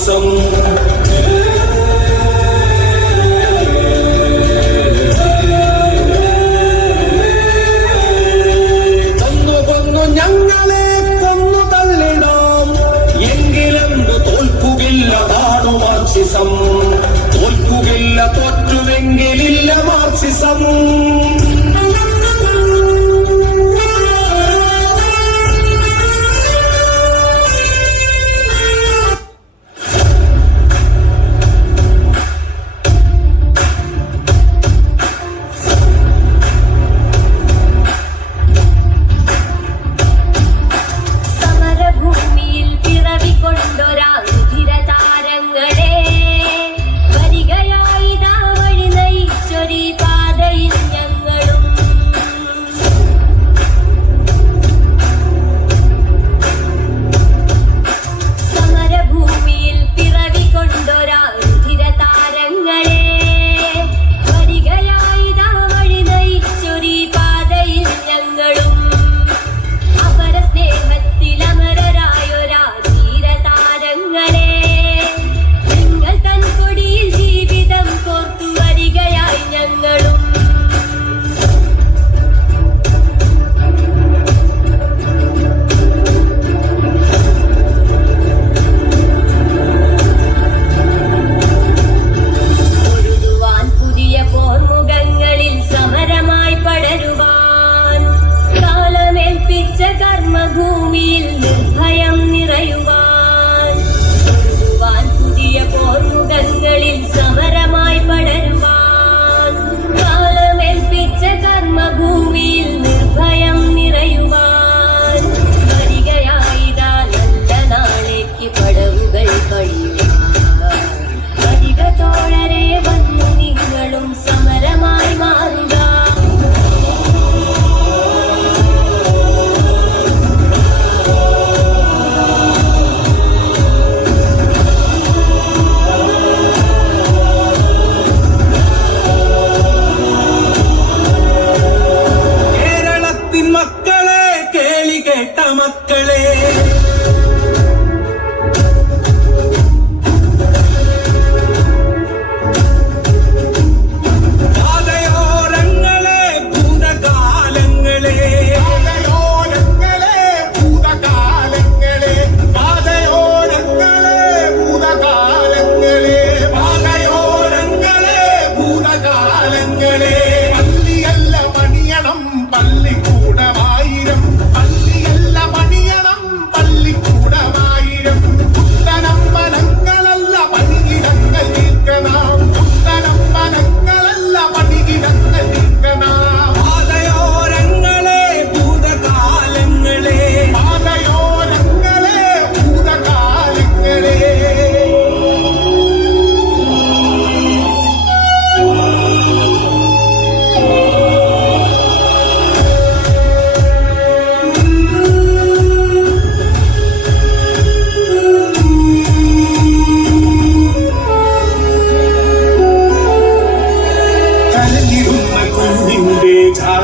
ദിവസം. ഞങ്ങളെ കൊന്നു തള്ളിടാം. എങ്കിലെന്ത് തോൽക്കുകില്ല താണു തോൽക്കുകില്ല തോറ്റുവെങ്കിലില്ല മാർസിസം.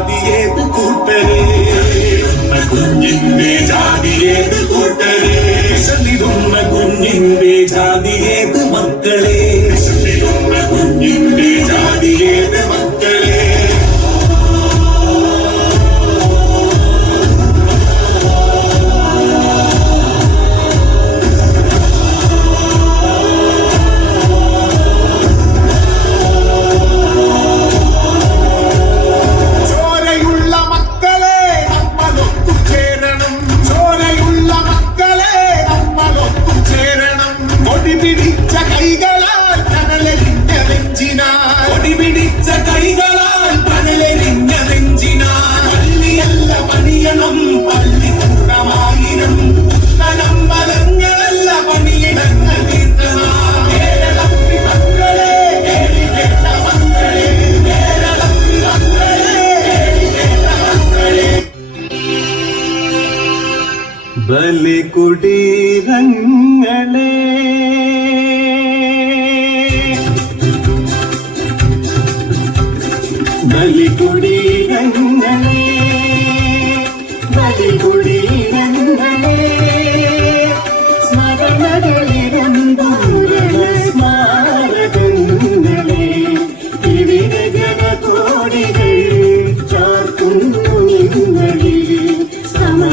ആദിയേത് കൂട്ടരേ കുഞ്ഞിന്റെ ബലികുടീരങ്ങളെ. ബലികുടീരങ്ങളെ. ബലികുടീ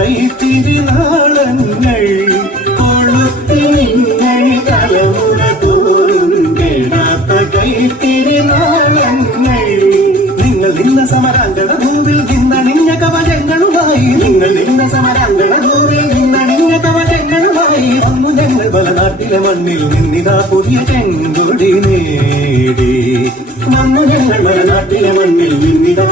കേടാത്ത കൈത്തിരിനാളങ്ങൾ കൊളുത്തി നിങ്ങൾ നിങ്ങൾ നിന്ന സമരാങ്കണ കവചങ്ങളുമായി നിങ്ങൾ നിന്ന സമരാങ്കണ ഭൂവിൽ നിന്നണിഞ്ഞ കവചങ്ങളുമായി മണ്ണിൽ നിന്നിതാ പുതിയ ചെങ്കൊടി നേടി. വന്നു ഞങ്ങൾ പലനാട്ടിലെ മണ്ണിൽ നിന്നിതാ